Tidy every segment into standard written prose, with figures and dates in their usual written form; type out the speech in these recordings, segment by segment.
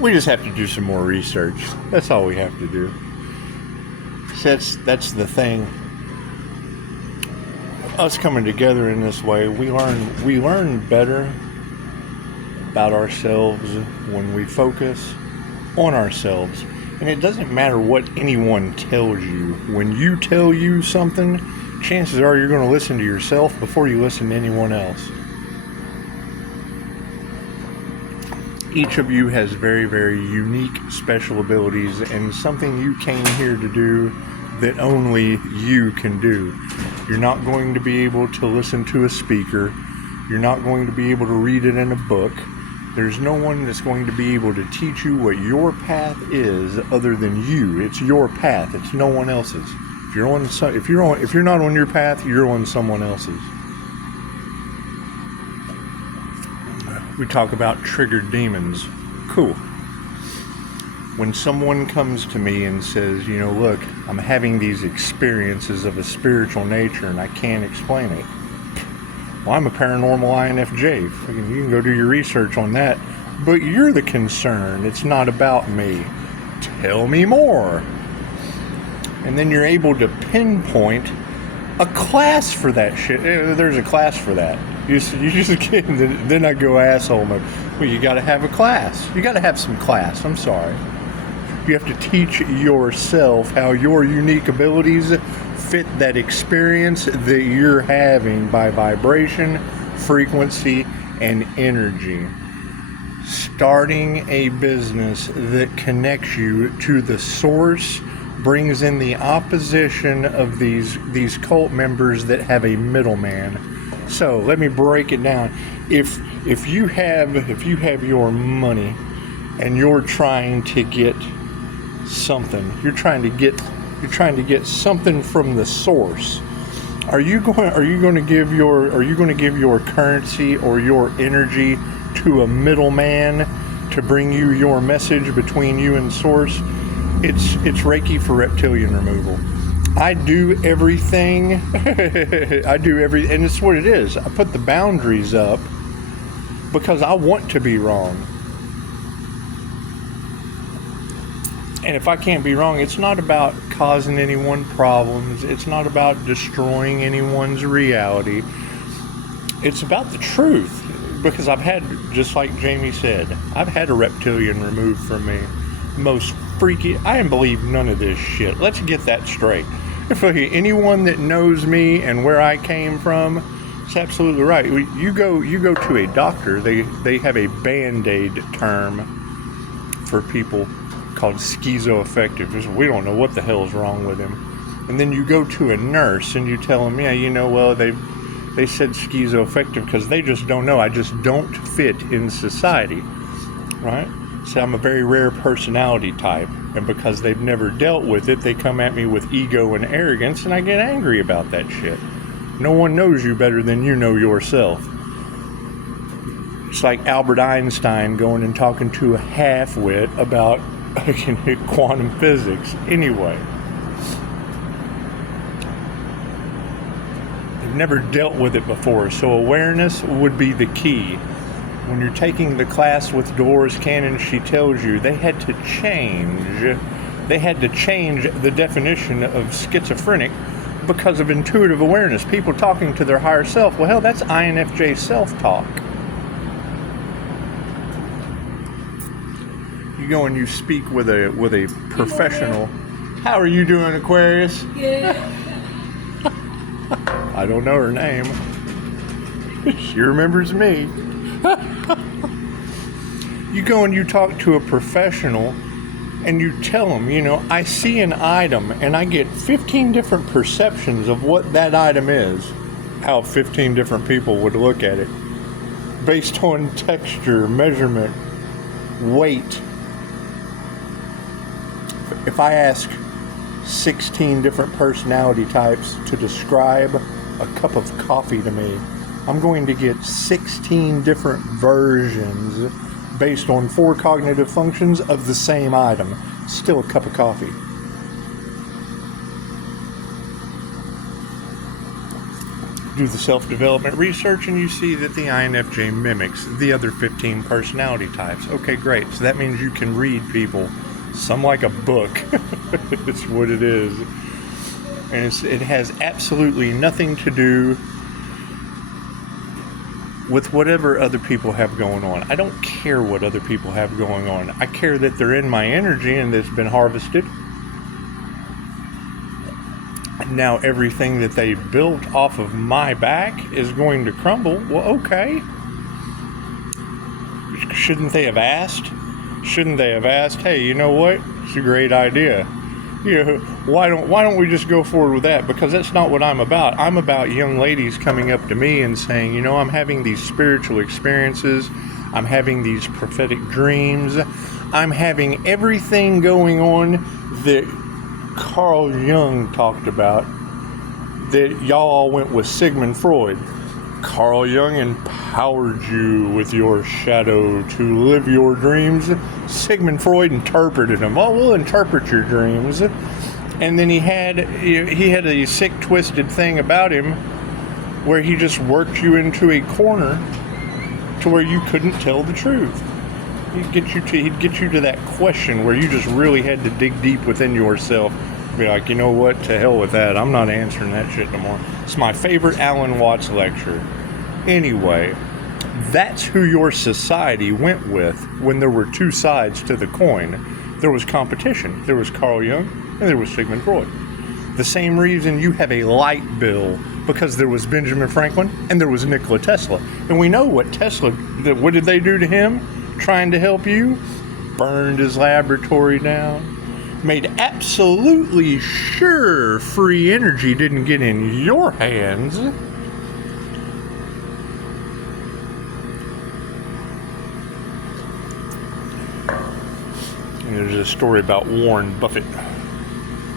We just have to do some more research. That's all we have to do. That's the thing. Us coming together in this way, we learn better about ourselves when we focus on ourselves. And it doesn't matter what anyone tells you. When you tell you something, chances are you're going to listen to yourself before you listen to anyone else. Each of you has very, very unique special abilities and something you came here to do that only you can do. You're not going to be able to listen to a speaker. You're not going to be able to read it in a book. There's no one that's going to be able to teach you what your path is other than you. It's your path. It's no one else's. If you're not on your path, you're on someone else's. We talk about triggered demons. Cool. When someone comes to me and says, look, I'm having these experiences of a spiritual nature and I can't explain it. Well, I'm a paranormal INFJ. You can go do your research on that. But you're the concern. It's not about me. Tell me more. And then you're able to pinpoint a class for that shit. There's a class for that. You just can't. Then I go asshole mode. Well, you got to have a class. You got to have some class. I'm sorry. You have to teach yourself how your unique abilities fit that experience that you're having by vibration, frequency, and energy. Starting a business that connects you to the source brings in the opposition of these cult members that have a middleman. So let me break it down. If you have your money and you're trying to get something, you're trying to get something from the source, are you going to give your currency or your energy to a middleman to bring you your message between you and source? It's Reiki for reptilian removal. I do everything. And it's what it is. I put the boundaries up because I want to be wrong. And if I can't be wrong, it's not about causing anyone problems. It's not about destroying anyone's reality. It's about the truth. Because I've had, just like Jamie said, I've had a reptilian removed from me. Most freaky. I didn't believe none of this shit. Let's get that straight. If anyone that knows me and where I came from, it's absolutely right. You go to a doctor. They have a Band-Aid term for people called schizoaffective. We don't know what the hell's wrong with him. And then you go to a nurse and you tell them, they said schizoaffective because they just don't know. I just don't fit in society, right? So I'm a very rare personality type, and because they've never dealt with it, they come at me with ego and arrogance, and I get angry about that shit. No one knows you better than you know yourself. It's like Albert Einstein going and talking to a half-wit about quantum physics. Anyway, they've never dealt with it before, so awareness would be the key. When you're taking the class with Dolores Cannon, she tells you they had to change the definition of schizophrenic because of intuitive awareness. People talking to their higher self. Well, hell, that's INFJ self-talk. You go and you speak with a professional. How are you doing, Aquarius? Yeah. I don't know her name. She remembers me. You go and you talk to a professional and you tell them, I see an item and I get 15 different perceptions of what that item is. How 15 different people would look at it based on texture, measurement, weight. If I ask 16 different personality types to describe a cup of coffee to me, I'm going to get 16 different versions based on 4 cognitive functions of the same item. Still a cup of coffee. do the self-development research, and you see that the INFJ mimics the other 15 personality types. Okay, great. So that means you can read people, some like a book. It's what it is. And it has absolutely nothing to do with whatever other people have going on. I don't care what other people have going on. I care that they're in my energy and it's been harvested. Now everything that they built off of my back is going to crumble. Well, okay. Shouldn't they have asked? Shouldn't they have asked, hey, you know what? It's a great idea. You know, why don't we just go forward with that? Because that's not what I'm about. I'm about young ladies coming up to me and saying, you know, I'm having these spiritual experiences. I'm having these prophetic dreams. I'm having everything going on that Carl Jung talked about, that y'all all went with Sigmund Freud. Carl Jung empowered you with your shadow to live your dreams. Sigmund Freud interpreted them. Oh, we'll interpret your dreams. And then he had a sick, twisted thing about him where he just worked you into a corner to where you couldn't tell the truth. He'd get you to that question where you just really had to dig deep within yourself. Be like, you know what? To hell with that. I'm not answering that shit no more. It's my favorite Alan Watts lecture. Anyway, that's who your society went with when there were two sides to the coin. There was competition. There was Carl Jung and there was Sigmund Freud. The same reason you have a light bill, because there was Benjamin Franklin and there was Nikola Tesla. And we know what what did they do to him? Trying to help you? Burned his laboratory down. Made absolutely sure free energy didn't get in your hands. And there's a story about Warren Buffett.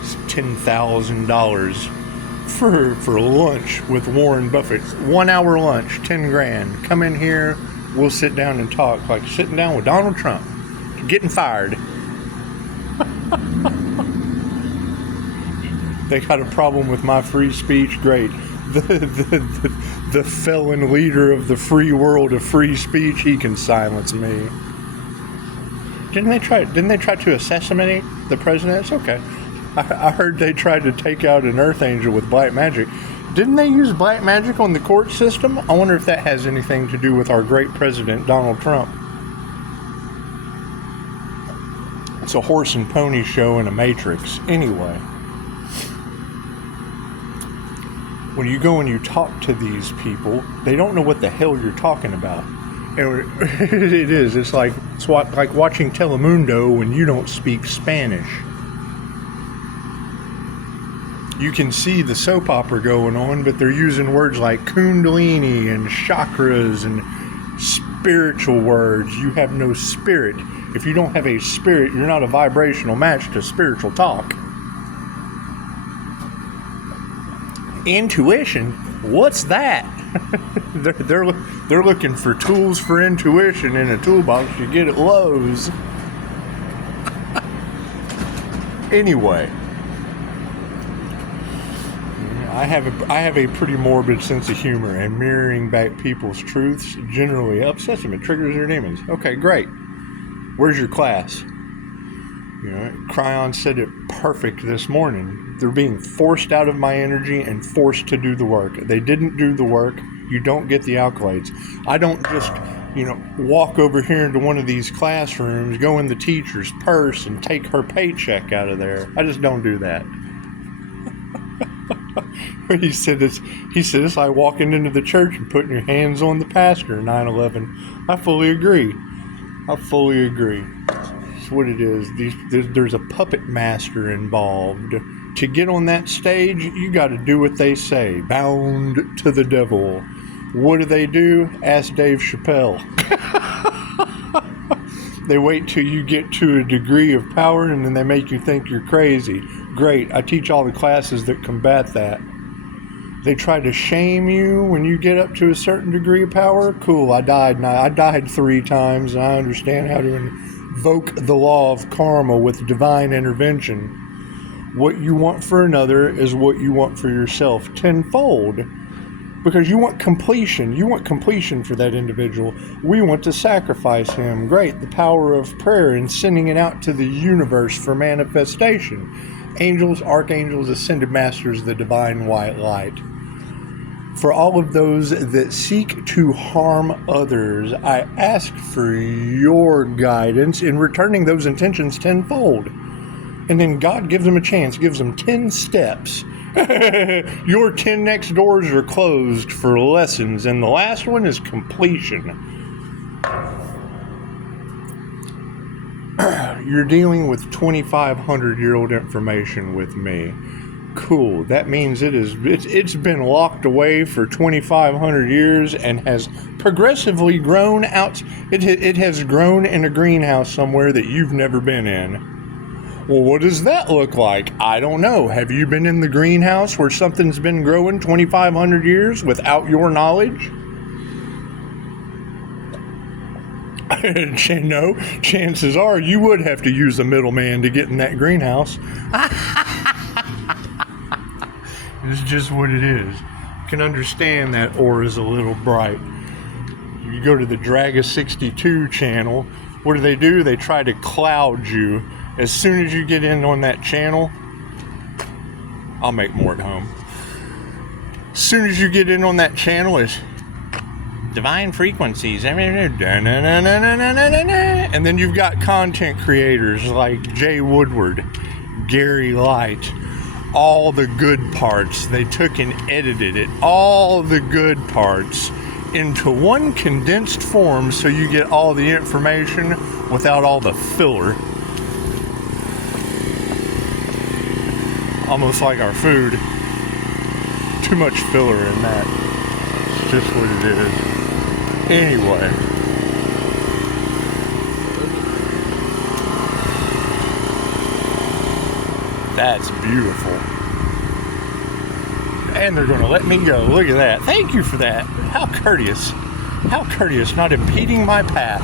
It's $10,000 for lunch with Warren Buffett. 1 hour lunch, 10 grand. Come in here, we'll sit down and talk, like sitting down with Donald Trump, getting fired. They got a problem with my free speech. Great. The felon leader of the free world of free speech, he can silence me. Didn't they try to assassinate the president? It's okay. I heard they tried to take out an earth angel with black magic. Didn't they use black magic on the court system? I wonder if that has anything to do with our great president, Donald Trump. It's a horse and pony show in a matrix. Anyway, when you go and you talk to these people, they don't know what the hell you're talking about. And it is. It's like watching Telemundo when you don't speak Spanish. You can see the soap opera going on, but they're using words like Kundalini and chakras and spiritual words. You have no spirit. If you don't have a spirit, you're not a vibrational match to spiritual talk. Intuition? What's that? they're looking for tools for intuition in a toolbox you get at Lowe's. Anyway, I have a pretty morbid sense of humor, and mirroring back people's truths generally upsets them. It triggers their demons. Okay, great. Where's your class? You know, Cryon said it perfect this morning. They're being forced out of my energy and forced to do the work. They didn't do the work. You don't get the accolades. I don't just, walk over here into one of these classrooms, go in the teacher's purse and take her paycheck out of there. I just don't do that. He said it's like walking into the church and putting your hands on the pastor in 9/11. I fully agree. That's what it is. There's a puppet master involved. To get on that stage, you got to do what they say. Bound to the devil. What do? Ask Dave Chappelle. They wait till you get to a degree of power and then they make you think you're crazy. Great. I teach all the classes that combat that. They try to shame you when you get up to a certain degree of power. Cool. I died 3 times and I understand how to invoke the law of karma with divine intervention. What you want for another is what you want for yourself tenfold. Because you want completion. You want completion for that individual. We want to sacrifice him. Great. The power of prayer and sending it out to the universe for manifestation. Angels, archangels, ascended masters, the divine white light. For all of those that seek to harm others, I ask for your guidance in returning those intentions tenfold. And then God gives them a chance, gives them 10 steps. Your 10 next doors are closed for lessons, and the last one is completion. You're dealing with 2,500-year-old information with me. Cool. That means it's been locked away for 2,500 years and has progressively grown out. It has grown in a greenhouse somewhere that you've never been in. Well, what does that look like? I don't know. Have you been in the greenhouse where something's been growing 2,500 years without your knowledge? No, chances are you would have to use a middleman to get in that greenhouse. It's just what it is. You can understand that aura's a little bright. You go to the Draga 62 channel. What do? They try to cloud you. As soon as you get in on that channel, I'll make more at home. As soon as you get in on that channel, it's divine frequencies. And then you've got content creators like Jay Woodward, Gary Light, all the good parts. They took and edited it, all the good parts, into one condensed form so you get all the information without all the filler. Almost like our food. Too much filler in that. It's just what it is. Anyway. That's beautiful. And they're going to let me go. Look at that. Thank you for that. How courteous. How courteous, not impeding my path.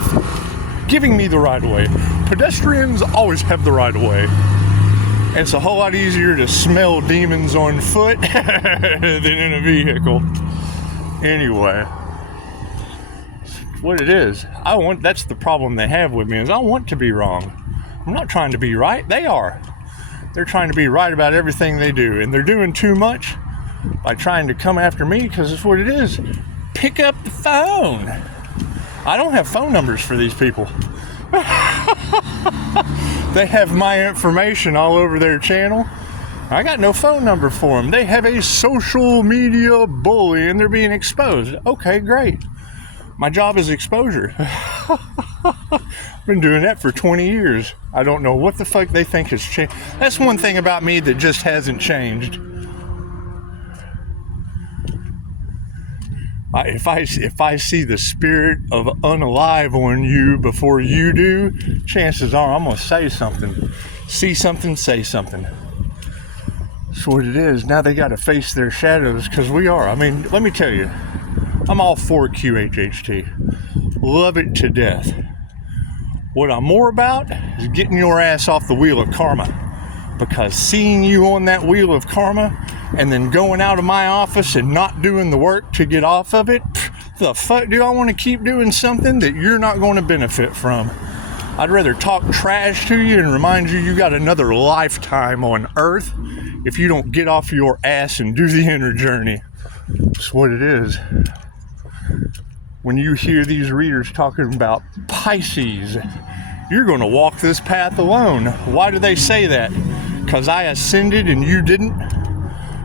Giving me the right of way. Pedestrians always have the right of way. And it's a whole lot easier to smell demons on foot than in a vehicle. Anyway, what it is, that's the problem they have with me, is I want to be wrong. I'm not trying to be right. They are. They're trying to be right about everything they do, and they're doing too much by trying to come after me, because it's what it is. Pick up the phone. I don't have phone numbers for these people. They have my information all over their channel. I got no phone number for them. They have a social media bully and they're being exposed. Okay, great. My job is exposure. I've been doing that for 20 years. I don't know what the fuck they think has changed. That's one thing about me that just hasn't changed. If I see the spirit of unalive on you before you do, chances are I'm going to say something. See something, say something. That's what it is. Now they got to face their shadows, because we are. I mean, let me tell you, I'm all for QHHT. Love it to death. What I'm more about is getting your ass off the wheel of karma. Because seeing you on that wheel of karma and then going out of my office and not doing the work to get off of it, the fuck do I want to keep doing something that you're not going to benefit from? I'd rather talk trash to you and remind you got another lifetime on Earth if you don't get off your ass and do the inner journey. That's what it is. When you hear these readers talking about Pisces, you're going to walk this path alone. Why do they say that? Because I ascended and you didn't?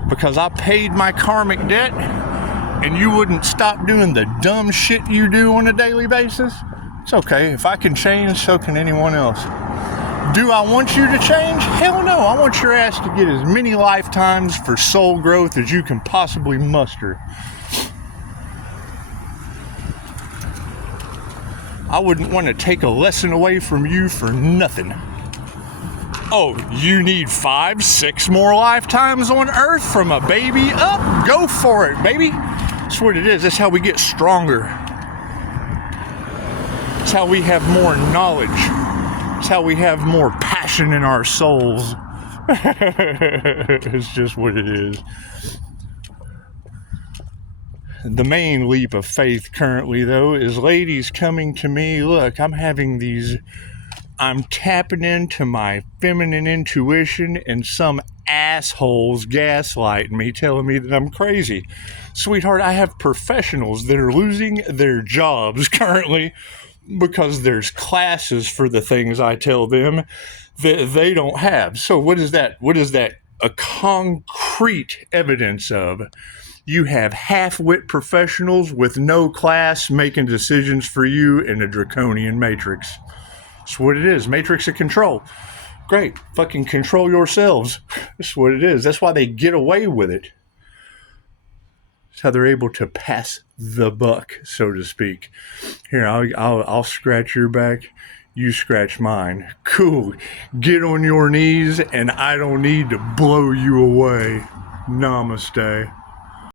Because I paid my karmic debt and you wouldn't stop doing the dumb shit you do on a daily basis? It's okay. If I can change, so can anyone else. Do I want you to change? Hell no. I want your ass to get as many lifetimes for soul growth as you can possibly muster. I wouldn't want to take a lesson away from you for nothing. Oh, you need 5, 6 more lifetimes on Earth from a baby up? Go for it, baby. That's what it is. That's how we get stronger. That's how we have more knowledge. That's how we have more passion in our souls. It's just what it is. The main leap of faith currently, though, is ladies coming to me, look, I'm tapping into my feminine intuition and some assholes gaslighting me, telling me that I'm crazy. Sweetheart, I have professionals that are losing their jobs currently because there's classes for the things I tell them that they don't have. So what is that? What is that a concrete evidence of? You have half-wit professionals with no class making decisions for you in a draconian matrix. That's what it is. Matrix of control. Great. Fucking control yourselves. That's what it is. That's why they get away with it. That's how they're able to pass the buck, so to speak. Here, I'll scratch your back. You scratch mine. Cool. Get on your knees, and I don't need to blow you away. Namaste.